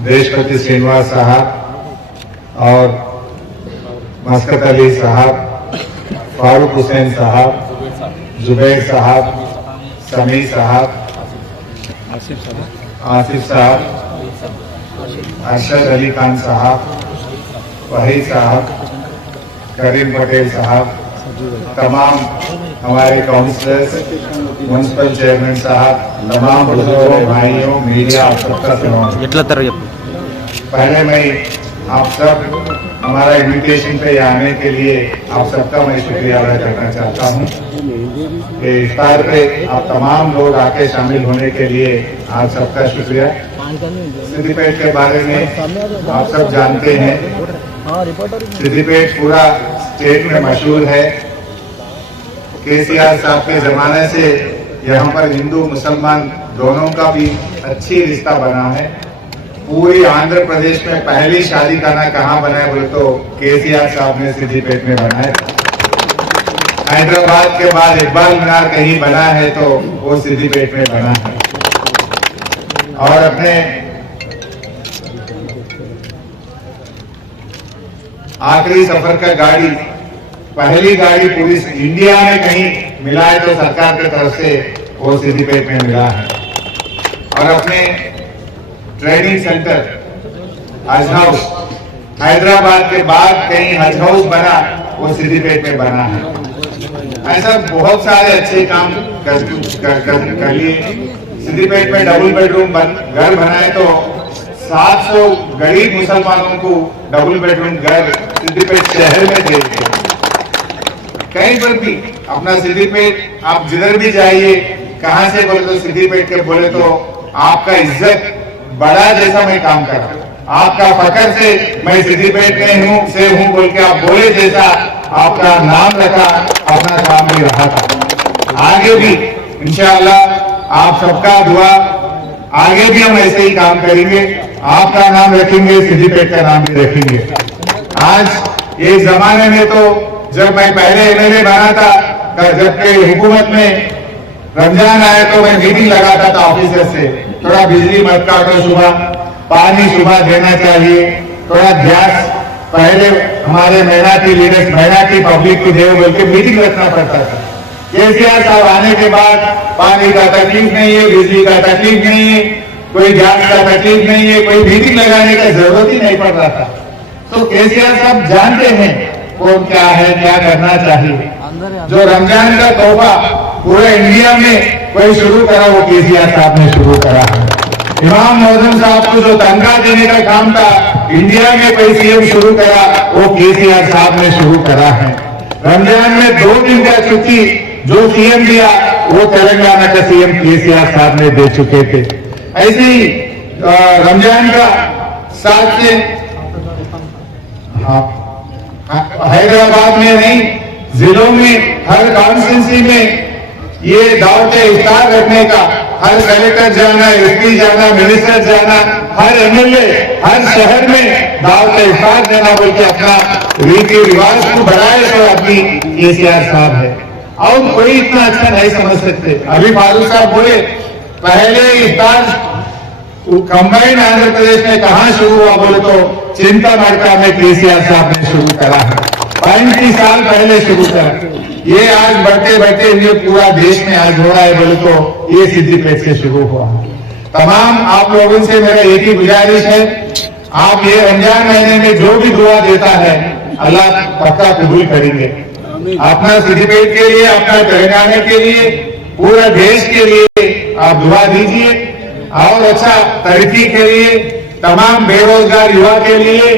देशपति श्रीनिवास साहब और मस्कत अली साहब, फारूक हुसैन साहब, जुबैर साहब, समी साहब, आसिफ साहब, अरशद अली खान साहब, वहीद साहब, करीम पटेल साहब, तमाम हमारे काउंसलर्स, म्यूनसिपल चेयरमैन साहब, तमाम बुजुर्गों, भाइयों, मीडिया, आप सबका सलाम। पहले मैं आप सब हमारा इन्विटेशन पे आने के लिए आप सबका मैं शुक्रिया अदा करना चाहता हूँ कि इफ्तार पे आप तमाम लोग आके शामिल होने के लिए आप सबका शुक्रिया। सिद्दीपेट के बारे में आप सब जानते हैं, सिद्दीपेट पूरा स्टेट में मशहूर है। केसीआर साहब के जमाने से यहाँ पर हिंदू मुसलमान दोनों का भी अच्छी रिश्ता बना है। पूरी आंध्र प्रदेश में पहली शादी खाना कहाँ बना है बोले तो केसीआर साहब ने सिद्दीपेट में बना है। हैदराबाद के बाद इकबाल मीनार कहीं बना है तो वो सिद्दीपेट में बना है। और अपने आखिरी सफर का गाड़ी, पहली गाड़ी पूरी इंडिया में कहीं मिला है तो सरकार की तरफ से वो सिद्दीपेट में मिला है। और अपने ट्रेनिंग सेंटर हज हाउस, हैदराबाद के बाद कहीं हज हाउस बना वो सिद्दीपेट में बना है। ऐसा बहुत सारे अच्छे काम कर लिए। सिद्दीपेट में डबल बेडरूम घर बनाए तो 700 गरीब मुसलमानों को डबल बेडरूम घर सिद्दीपेट शहर में दे दिए। कहीं पर भी अपना सिद्दीपेट आप जिधर भी जाइए, कहां से बोले तो सिद्दीपेट के बोले तो आपका इज्जत बड़ा जैसा मैं काम कर रहा हूँ, आपका फकर से मैं सिद्दीपेट में हूँ बोल के आप बोले जैसा आपका नाम रखा, अपना काम भी रहा था। आगे भी इंशाअल्लाह आप सबका दुआ, आगे भी हम ऐसे ही काम करेंगे। आपका नाम रखेंगे, सिद्दीपेट का नाम भी रखेंगे। आज ये जमाने में तो जब मैं पहले एमएलए बना था, जबकि हुकूमत में रमजान आए तो मैं मीटिंग लगाता था ऑफिसर से, थोड़ा बिजली मत काटो, सुबह पानी सुबह देना चाहिए, थोड़ा गैस पहले हमारे मेहनती लीडर्स, मेहनती पब्लिक को दे बोल के मीटिंग रखना पड़ता था। केसीआर साहब आने के बाद पानी का तकलीफ नहीं है, बिजली का तकलीफ नहीं है, कोई गैस का तकलीफ नहीं है, कोई मीटिंग लगाने की जरूरत ही नहीं पड़ रहा था। तो केसीआर साहब जानते हैं कौन क्या है, क्या करना चाहिए। जो रमजान का तोहफा पूरे इंडिया में कोई शुरू करा वो केसीआर साहब ने शुरू करा है। इमाम मौजूद साहब को जो तनख्वाह देने का काम था इंडिया में कोई सीएम शुरू करा वो केसीआर साहब ने शुरू करा है। रमजान में 2 दिन का छुट्टी जो सीएम दिया वो तेलंगाना का सीएम केसीआर साहब ने दे चुके थे। ऐसे ही रमजान का 7 से हैदराबाद में नहीं, जिलों में हर कॉन्स्टिट्यूंसी में ये दावत इफ्तार रखने का, हर कलेक्टर जाना, एसपी जाना, मिनिस्टर जाना, हर एमएलए हर शहर में दावत इफ्तार देना बोल के अपना रीति रिवाज को बढ़ाए तो अपनी केसीआर साहब है। और कोई इतना अच्छा नहीं समझ सकते। अभी फारूक साहब बोले पहले इफ्तार कंबाइंड आंध्र प्रदेश में कहां शुरू हुआ बोले तो चिंता मड़का में केसीआर साहब ने शुरू करा है। 35 साल पहले शुरू करा। ये आज बढ़ते बढ़ते ये पूरा देश में आज हो रहा है बोले तो ये सिद्दीपेट से शुरू हुआ। तमाम आप लोगों से मेरा एक ही गुजारिश है, आप ये रमजान महीने में जो भी दुआ देता है अल्लाह पक्का कबूल करेंगे। अपना सिद्दीपेट के लिए, अपना तेलंगाना के लिए, पूरा देश के लिए आप दुआ दीजिए और अच्छा तरक्की के लिए, तमाम बेरोजगार युवा के लिए,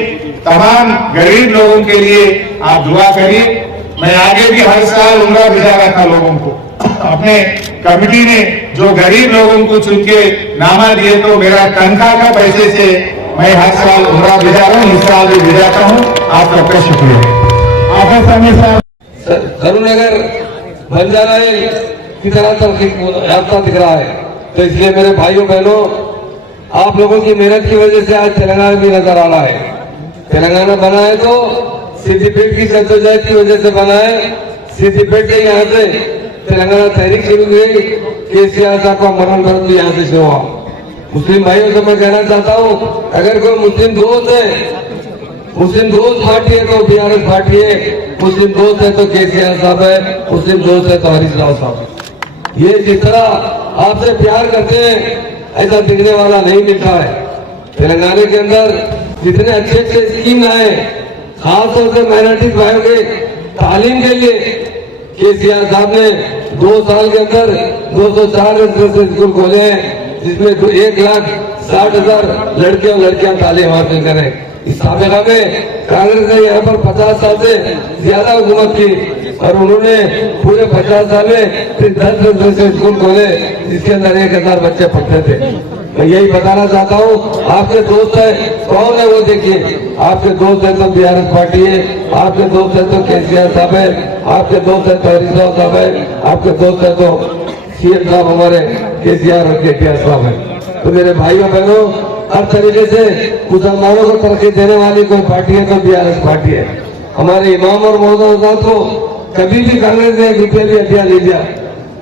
तमाम गरीब लोगों के लिए आप दुआ करिए। मैं आगे भी हर साल उम्रा भिजा रहा था लोगों को। अपने कमेटी ने जो गरीब लोगों को चुन के नामा दिए तो मेरा तनख्वाह का पैसे से मैं हर साल उम्रा भिजा रहा हूँ, इस साल भी भिजाता हूँ। आप सबका शुक्रिया। करुणनगर बंजारा की तरह रास्ता दिख रहा है, तो इसलिए मेरे भाइयों बहनों, आप लोगों की मेहनत की वजह से आज तेलंगाना भी नजर आ रहा है। तेलंगाना बना है तो सिद्दीपेट की जद्दोजहद की वजह से बना है। सिद्दीपेट के यहाँ से तेलंगाना तहरीक शुरू हुई, केसीआर साहब का मरण भी यहाँ से शुरू हुआ। मुस्लिम भाइयों से मैं कहना चाहता हूँ, अगर कोई मुस्लिम दोस्त है, मुस्लिम दोस्त पार्टी है तो बीआरएस पार्टी है, मुस्लिम दोस्त है तो केसीआर साहब है, मुस्लिम दोस्त है तो हरीश राव साहब। ये जिस तरह आपसे प्यार करते हैं ऐसा दिखने वाला नहीं मिलता है। तेलंगाना के अंदर जितने अच्छे अच्छे स्कीम आए, खासतौर से माइनॉरिटी भाइयों के तालीम के लिए केसीआर साहब ने 2 साल के अंदर 204 रेजिडेंशियल स्कूल खोले हैं, जिसमें 1,60,000 लड़के और लड़कियां तालीम हासिल करें। इस साबिका में कांग्रेस ने यहाँ पर 50 साल से ज्यादा हुकूमत की और उन्होंने पूरे 50 साल में सिर्फ 10 रेजिडेंशियल स्कूल खोले, जिसके अंदर 1,000 बच्चे पढ़ते थे। मैं यही बताना चाहता हूँ, आपके दोस्त है, कौन है वो देखिए। आपके दोस्त है तो बीआरएस पार्टी है, आपके दोस्त है तो केसीआर साहब है, आपके दोस्त है तो हरीश राव साहब है, आपके दोस्त है तो सीएम साहब हमारे केसीआर और केटीआर साहब है। तो मेरे भाइयों बहनों, हर तरीके से मुसलमानों को तरक्की देने वाली कोई पार्टी है तो बीआरएस पार्टी है। हमारे इमाम और मौलाना को कभी भी कांग्रेस ने 1 रुपया भी हथिया नहीं दिया।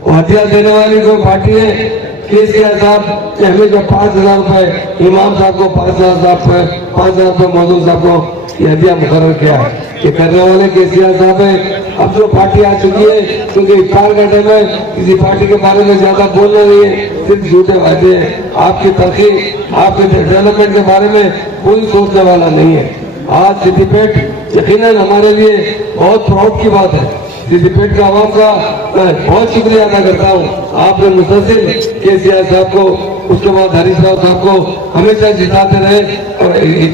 वो हथिया देने वाली कोई पार्टी है केसीआर साहब ने हमें जो 5,000 रुपए इमाम साहब को, 5,000 रुपए मौजूद साहब को ये हथिया मुकर्रर किया है। ये करने वाले केसीआर साहब है। अब जो पार्टी आ चुकी है, क्योंकि इफ्तार का टाइम है, किसी पार्टी के बारे में ज्यादा बोलना नहीं है, सिर्फ झूठे वादे हैं। आपकी तरक्की, आपके डेवलपमेंट के बारे में कोई सोचने वाला नहीं है। आज सिद्दीपेट यकीनन हमारे लिए बहुत प्राउड की बात है। सिद्दीपेट का आवाम का मैं बहुत शुक्रिया अदा करता हूँ। आपने मुसलसिल केसीआर साहब को, उसके बाद हरीश राव साहब को हमेशा जिताते रहे और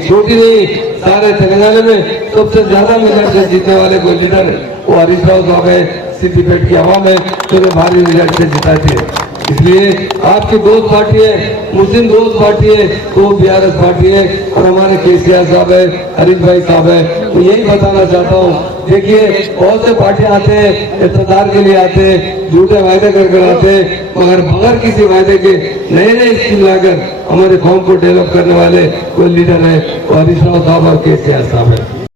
छोटी नहीं, सारे तेलंगाना में सबसे ज्यादा मेरिट से जीतने वाले कोई लीडर वो हरीश राव साहब है। सिद्दीपेट की आवाम है तो भारी मेरिट से जिताती है। इसलिए आपकी दोस्त पार्टी है, मुस्लिम दोस्त पार्टी है तो बीआरएस पार्टी है और हमारे केसीआर साहब है, हरीश भाई साहब है। तो यही बताना चाहता हूँ, देखिए बहुत से पार्टी आते हैं, इक़्तिदार के लिए आते हैं, झूठे वायदे कर आते हैं, मगर बगैर किसी वायदे के नए नए स्कीम लाकर हमारे कौम को डेवलप करने वाले कोई लीडर है वो हरीश राव साहब और केसीआर साहब है।